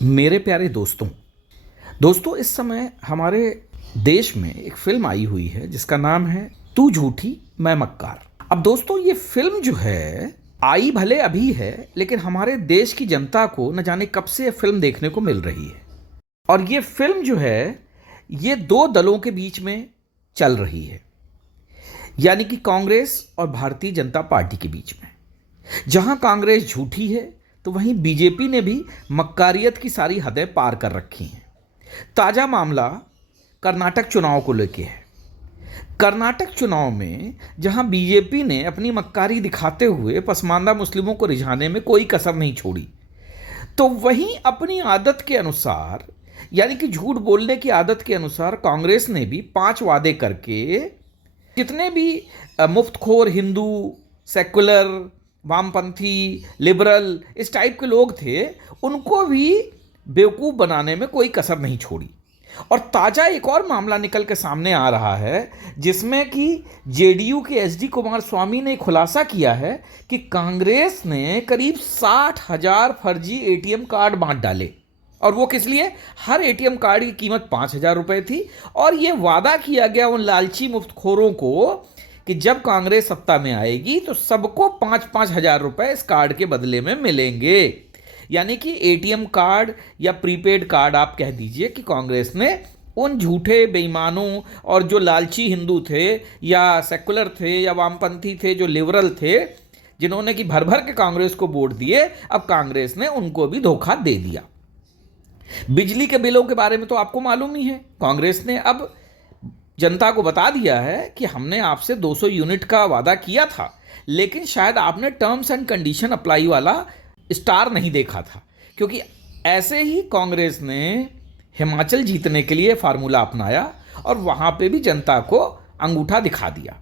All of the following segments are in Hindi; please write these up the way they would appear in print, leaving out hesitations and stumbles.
मेरे प्यारे दोस्तों इस समय हमारे देश में एक फिल्म आई हुई है जिसका नाम है तू झूठी मैं मक्कार। अब दोस्तों ये फिल्म जो है आई भले अभी है, लेकिन हमारे देश की जनता को न जाने कब से ये फिल्म देखने को मिल रही है। और ये फिल्म जो है ये दो दलों के बीच में चल रही है, यानी कि कांग्रेस और भारतीय जनता पार्टी के बीच में। जहां कांग्रेस झूठी है तो वहीं बीजेपी ने भी मक्कारियत की सारी हदें पार कर रखी हैं। ताजा मामला कर्नाटक चुनाव को लेके है। कर्नाटक चुनाव में जहां बीजेपी ने अपनी मक्कारी दिखाते हुए पसमानदा मुस्लिमों को रिझाने में कोई कसर नहीं छोड़ी, तो वहीं अपनी आदत के अनुसार, यानी कि झूठ बोलने की आदत के अनुसार, कांग्रेस ने भी 5 वादे करके जितने भी मुफ्तखोर हिंदू, सेकुलर, वामपंथी, लिबरल इस टाइप के लोग थे, उनको भी बेवकूफ़ बनाने में कोई कसर नहीं छोड़ी। और ताज़ा एक और मामला निकल के सामने आ रहा है जिसमें कि जेडीयू के एसडी कुमार स्वामी ने खुलासा किया है कि कांग्रेस ने करीब 60,000 फर्जी एटीएम कार्ड बांट डाले। और वो किस लिए? हर एटीएम कार्ड की कीमत 5,000 रुपये थी। और ये वादा किया गया उन लालची मुफ्तखोरों को कि जब कांग्रेस सत्ता में आएगी तो सबको 5-5 हजार रुपए इस कार्ड के बदले में मिलेंगे। यानी कि एटीएम कार्ड या प्रीपेड कार्ड आप कह दीजिए कि कांग्रेस ने उन झूठे बेईमानों और जो लालची हिंदू थे या सेकुलर थे या वामपंथी थे, जो लिबरल थे, जिन्होंने कि भर भर के कांग्रेस को वोट दिए, अब कांग्रेस ने उनको भी धोखा दे दिया। बिजली के बिलों के बारे में तो आपको मालूम ही है, कांग्रेस ने अब जनता को बता दिया है कि हमने आपसे 200 यूनिट का वादा किया था, लेकिन शायद आपने टर्म्स एंड कंडीशन अप्लाई वाला स्टार नहीं देखा था। क्योंकि ऐसे ही कांग्रेस ने हिमाचल जीतने के लिए फार्मूला अपनाया और वहाँ पे भी जनता को अंगूठा दिखा दिया।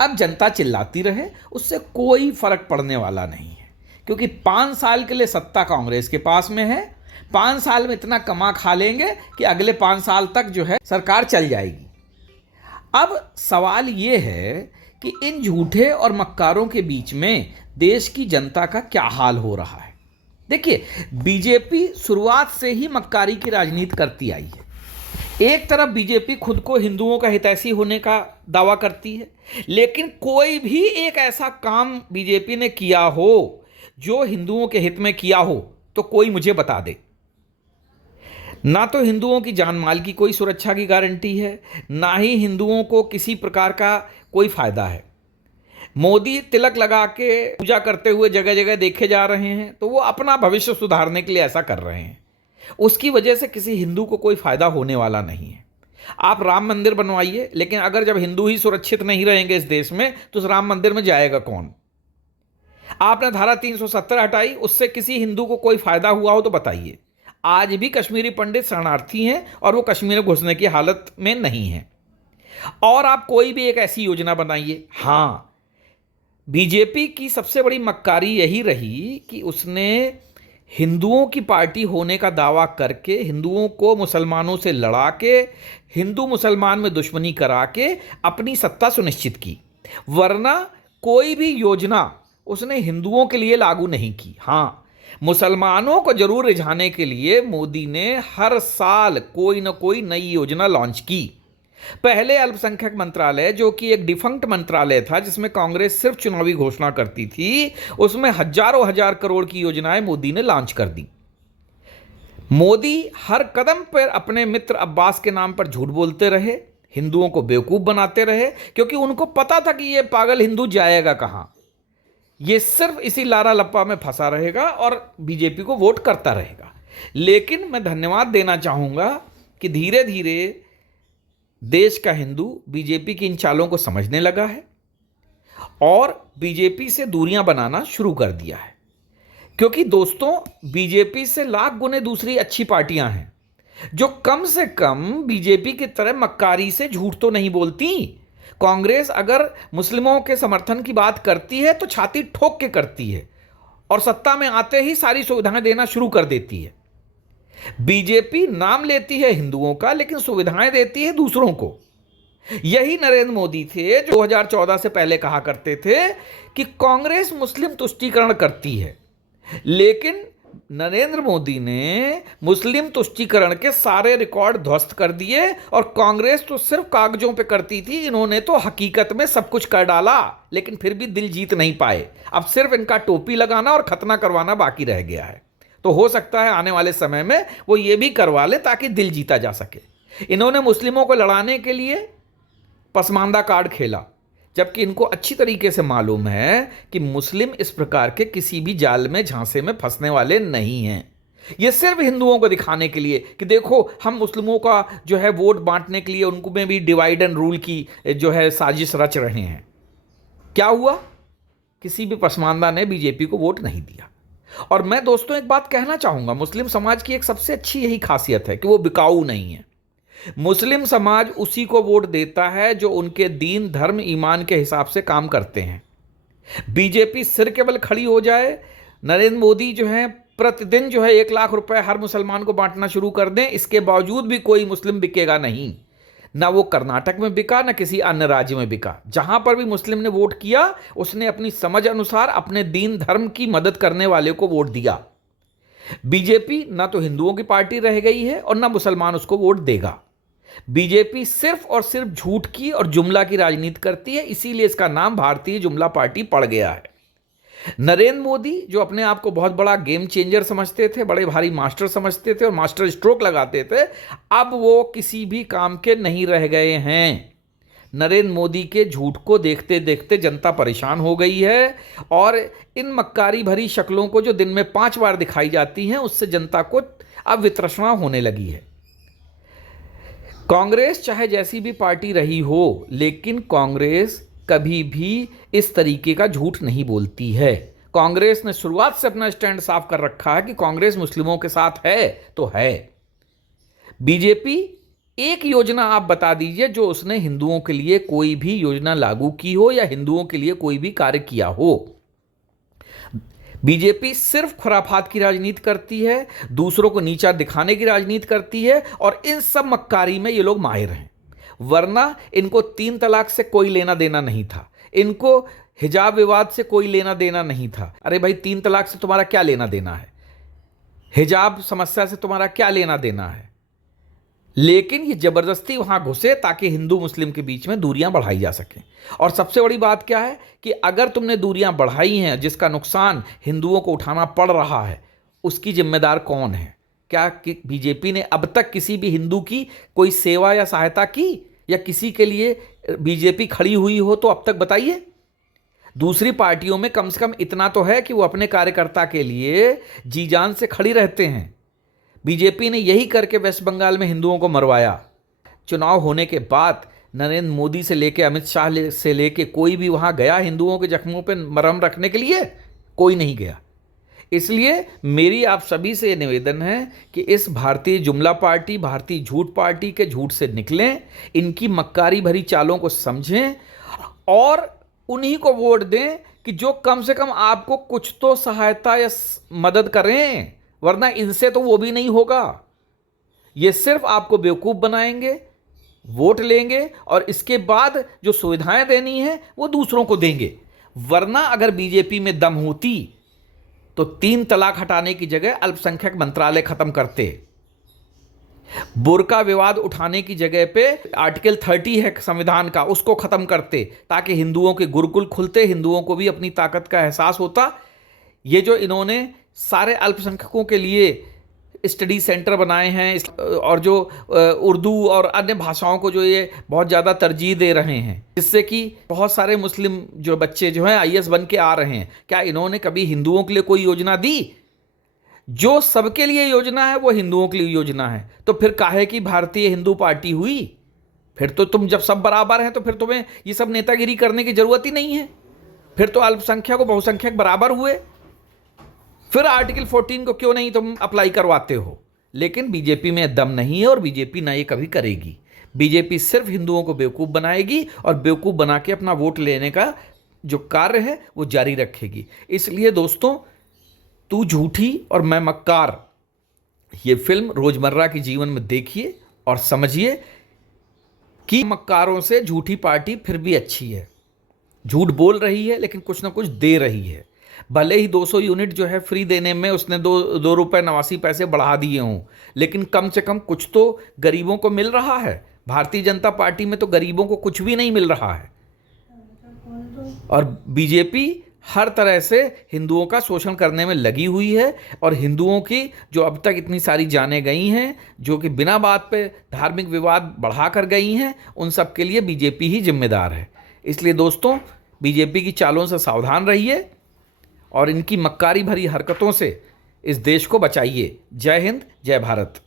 अब जनता चिल्लाती रहे, उससे कोई फर्क पड़ने वाला नहीं है, क्योंकि 5 साल के लिए सत्ता कांग्रेस के पास में है। 5 साल में इतना कमा खा लेंगे कि अगले 5 साल तक जो है सरकार चल जाएगी। अब सवाल ये है कि इन झूठे और मक्कारों के बीच में देश की जनता का क्या हाल हो रहा है। देखिए, बीजेपी शुरुआत से ही मक्कारी की राजनीति करती आई है। एक तरफ बीजेपी खुद को हिंदुओं का हितैषी होने का दावा करती है, लेकिन कोई भी एक ऐसा काम बीजेपी ने किया हो जो हिंदुओं के हित में किया हो तो कोई मुझे बता दे। ना तो हिंदुओं की जान माल की कोई सुरक्षा की गारंटी है, ना ही हिंदुओं को किसी प्रकार का कोई फायदा है। मोदी तिलक लगा के पूजा करते हुए जगह जगह देखे जा रहे हैं, तो वो अपना भविष्य सुधारने के लिए ऐसा कर रहे हैं। उसकी वजह से किसी हिंदू को कोई फायदा होने वाला नहीं है। आप राम मंदिर बनवाइए, लेकिन अगर जब हिंदू ही सुरक्षित नहीं रहेंगे इस देश में, तो उस राम मंदिर में जाएगा कौन? आपने धारा 370 हटाई, उससे किसी हिंदू को कोई फायदा हुआ हो तो बताइए। आज भी कश्मीरी पंडित शरणार्थी हैं और वो कश्मीर में घुसने की हालत में नहीं हैं। और आप कोई भी एक ऐसी योजना बनाइए। हाँ, बीजेपी की सबसे बड़ी मक्कारी यही रही कि उसने हिंदुओं की पार्टी होने का दावा करके हिंदुओं को मुसलमानों से लड़ा के, हिंदू मुसलमान में दुश्मनी करा के अपनी सत्ता सुनिश्चित की। वरना कोई भी योजना उसने हिंदुओं के लिए लागू नहीं की। हाँ, मुसलमानों को जरूर रिझाने के लिए मोदी ने हर साल कोई ना कोई नई योजना लॉन्च की। पहले अल्पसंख्यक मंत्रालय, जो कि एक डिफंक्ट मंत्रालय था जिसमें कांग्रेस सिर्फ चुनावी घोषणा करती थी, उसमें हजारों हजार करोड़ की योजनाएं मोदी ने लॉन्च कर दी। मोदी हर कदम पर अपने मित्र अब्बास के नाम पर झूठ बोलते रहे, हिंदुओं को बेवकूफ बनाते रहे, क्योंकि उनको पता था कि ये पागल हिंदू जाएगा कहां। ये सिर्फ इसी लारा लप्पा में फंसा रहेगा और बीजेपी को वोट करता रहेगा। लेकिन मैं धन्यवाद देना चाहूँगा कि धीरे धीरे देश का हिंदू बीजेपी की इन चालों को समझने लगा है और बीजेपी से दूरियां बनाना शुरू कर दिया है। क्योंकि दोस्तों, बीजेपी से लाख गुने दूसरी अच्छी पार्टियां हैं जो कम से कम बीजेपी की तरह मक्कारी से झूठ तो नहीं बोलती। कांग्रेस अगर मुस्लिमों के समर्थन की बात करती है तो छाती ठोक के करती है और सत्ता में आते ही सारी सुविधाएं देना शुरू कर देती है। बीजेपी नाम लेती है हिंदुओं का, लेकिन सुविधाएं देती है दूसरों को। यही नरेंद्र मोदी थे जो 2014 से पहले कहा करते थे कि कांग्रेस मुस्लिम तुष्टीकरण करती है, लेकिन नरेंद्र मोदी ने मुस्लिम तुष्टीकरण के सारे रिकॉर्ड ध्वस्त कर दिए और कांग्रेस तो सिर्फ कागजों पे करती थी, इन्होंने तो हकीकत में सब कुछ कर डाला, लेकिन फिर भी दिल जीत नहीं पाए। अब सिर्फ इनका टोपी लगाना और खतना करवाना बाकी रह गया है। तो हो सकता है आने वाले समय में वो ये भी करवा ले ताकि दिल जीता जा सके। इन्होंने मुस्लिमों को लड़ाने के लिए पसमानदा कार्ड खेला, जबकि इनको अच्छी तरीके से मालूम है कि मुस्लिम इस प्रकार के किसी भी जाल में झांसे में फंसने वाले नहीं हैं। ये सिर्फ हिंदुओं को दिखाने के लिए कि देखो हम मुस्लिमों का जो है वोट बांटने के लिए उनको में भी डिवाइड एंड रूल की जो है साजिश रच रहे हैं। क्या हुआ? किसी भी पसमानदा ने बीजेपी को वोट नहीं दिया। और मैं दोस्तों एक बात कहना चाहूँगा, मुस्लिम समाज की एक सबसे अच्छी यही खासियत है कि वो बिकाऊ नहीं है। मुस्लिम समाज उसी को वोट देता है जो उनके दीन धर्म ईमान के हिसाब से काम करते हैं। बीजेपी सिर के बल खड़ी हो जाए, नरेंद्र मोदी जो है प्रतिदिन जो है 1 लाख रुपए हर मुसलमान को बांटना शुरू कर दें, इसके बावजूद भी कोई मुस्लिम बिकेगा नहीं। ना वो कर्नाटक में बिका, ना किसी अन्य राज्य में बिका। जहां पर भी मुस्लिम ने वोट किया, उसने अपनी समझ अनुसार अपने दीन धर्म की मदद करने वाले को वोट दिया। बीजेपी ना तो हिंदुओं की पार्टी रह गई है और ना मुसलमान उसको वोट देगा। बीजेपी सिर्फ और सिर्फ झूठ की और जुमला की राजनीति करती है, इसीलिए इसका नाम भारतीय जुमला पार्टी पड़ गया है। नरेंद्र मोदी जो अपने आप को बहुत बड़ा गेम चेंजर समझते थे, बड़े भारी मास्टर समझते थे और मास्टर स्ट्रोक लगाते थे, अब वो किसी भी काम के नहीं रह गए हैं। नरेंद्र मोदी के झूठ को देखते देखते जनता परेशान हो गई है और इन मक्कारी भरी शक्लों को जो दिन में 5 बार दिखाई जाती हैं, उससे जनता को अब वितृष्णा होने लगी है। कांग्रेस चाहे जैसी भी पार्टी रही हो, लेकिन कांग्रेस कभी भी इस तरीके का झूठ नहीं बोलती है। कांग्रेस ने शुरुआत से अपना स्टैंड साफ कर रखा है कि कांग्रेस मुस्लिमों के साथ है तो है। बीजेपी एक योजना आप बता दीजिए जो उसने हिंदुओं के लिए कोई भी योजना लागू की हो या हिंदुओं के लिए कोई भी कार्य किया हो। बीजेपी सिर्फ खुराफात की राजनीति करती है, दूसरों को नीचा दिखाने की राजनीति करती है और इन सब मक्कारी में ये लोग माहिर हैं। वरना इनको 3 तलाक से कोई लेना देना नहीं था, इनको हिजाब विवाद से कोई लेना देना नहीं था। अरे भाई 3 तलाक से तुम्हारा क्या लेना देना है? हिजाब समस्या से तुम्हारा क्या लेना देना है? लेकिन ये जबरदस्ती वहां घुसे ताकि हिंदू मुस्लिम के बीच में दूरियां बढ़ाई जा सकें। और सबसे बड़ी बात क्या है कि अगर तुमने दूरियां बढ़ाई हैं जिसका नुकसान हिंदुओं को उठाना पड़ रहा है, उसकी जिम्मेदार कौन है? क्या कि बीजेपी ने अब तक किसी भी हिंदू की कोई सेवा या सहायता की या किसी के लिए बीजेपी खड़ी हुई हो तो अब तक बताइए। दूसरी पार्टियों में कम से कम इतना तो है कि वो अपने कार्यकर्ता के लिए जी जान से खड़ी रहते हैं। बीजेपी ने यही करके वेस्ट बंगाल में हिंदुओं को मरवाया। चुनाव होने के बाद नरेंद्र मोदी से लेके अमित शाह से लेके कोई भी वहां गया हिंदुओं के जख्मों पे मरहम रखने के लिए? कोई नहीं गया। इसलिए मेरी आप सभी से निवेदन है कि इस भारतीय जुमला पार्टी, भारतीय झूठ पार्टी के झूठ से निकलें, इनकी मक्कारी भरी चालों को समझें और उन्हीं को वोट दें कि जो कम से कम आपको कुछ तो सहायता या मदद करें, वरना इनसे तो वो भी नहीं होगा। ये सिर्फ आपको बेवकूफ़ बनाएंगे, वोट लेंगे और इसके बाद जो सुविधाएं देनी है वो दूसरों को देंगे। वरना अगर बीजेपी में दम होती तो 3 तलाक हटाने की जगह अल्पसंख्यक मंत्रालय खत्म करते, बुर्का विवाद उठाने की जगह पे आर्टिकल 30 है संविधान का, उसको खत्म करते ताकि हिंदुओं के गुरुकुल खुलते, हिंदुओं को भी अपनी ताकत का एहसास होता। ये जो इन्होंने सारे अल्पसंख्यकों के लिए स्टडी सेंटर बनाए हैं और जो उर्दू और अन्य भाषाओं को जो ये बहुत ज़्यादा तरजीह दे रहे हैं, जिससे कि बहुत सारे मुस्लिम जो बच्चे जो हैं आईएएस बन के आ रहे हैं, क्या इन्होंने कभी हिंदुओं के लिए कोई योजना दी? जो सबके लिए योजना है वो हिंदुओं के लिए योजना है। तो फिर काहे की भारतीय हिंदू पार्टी हुई? फिर तो तुम जब सब बराबर हैं तो फिर तुम्हें ये सब नेतागिरी करने की जरूरत ही नहीं है। फिर तो अल्पसंख्यक और बहुसंख्यक बराबर हुए। फिर आर्टिकल 14 को क्यों नहीं तुम अप्लाई करवाते हो? लेकिन बीजेपी में दम नहीं है और बीजेपी ना ये कभी करेगी। बीजेपी सिर्फ हिंदुओं को बेवकूफ़ बनाएगी और बेवकूफ़ बना के अपना वोट लेने का जो कार्य है वो जारी रखेगी। इसलिए दोस्तों, तू झूठी और मैं मक्कार, ये फिल्म रोज़मर्रा के जीवन में देखिए और समझिए कि मक्कारों से झूठी पार्टी फिर भी अच्छी है। झूठ बोल रही है लेकिन कुछ ना कुछ दे रही है। भले ही 200 यूनिट जो है फ्री देने में उसने 2 रुपये 89 पैसे बढ़ा दिए हों, लेकिन कम से कम कुछ तो गरीबों को मिल रहा है। भारतीय जनता पार्टी में तो गरीबों को कुछ भी नहीं मिल रहा है, और बीजेपी हर तरह से हिंदुओं का शोषण करने में लगी हुई है। और हिंदुओं की जो अब तक इतनी सारी जानें गई हैं, जो कि बिना बात पे धार्मिक विवाद बढ़ा कर गई हैं, उन सब के लिए बीजेपी ही जिम्मेदार है। इसलिए दोस्तों, बीजेपी की चालों से सावधान रहिए और इनकी मक्कारी भरी हरकतों से इस देश को बचाइए। जय हिंद, जय भारत।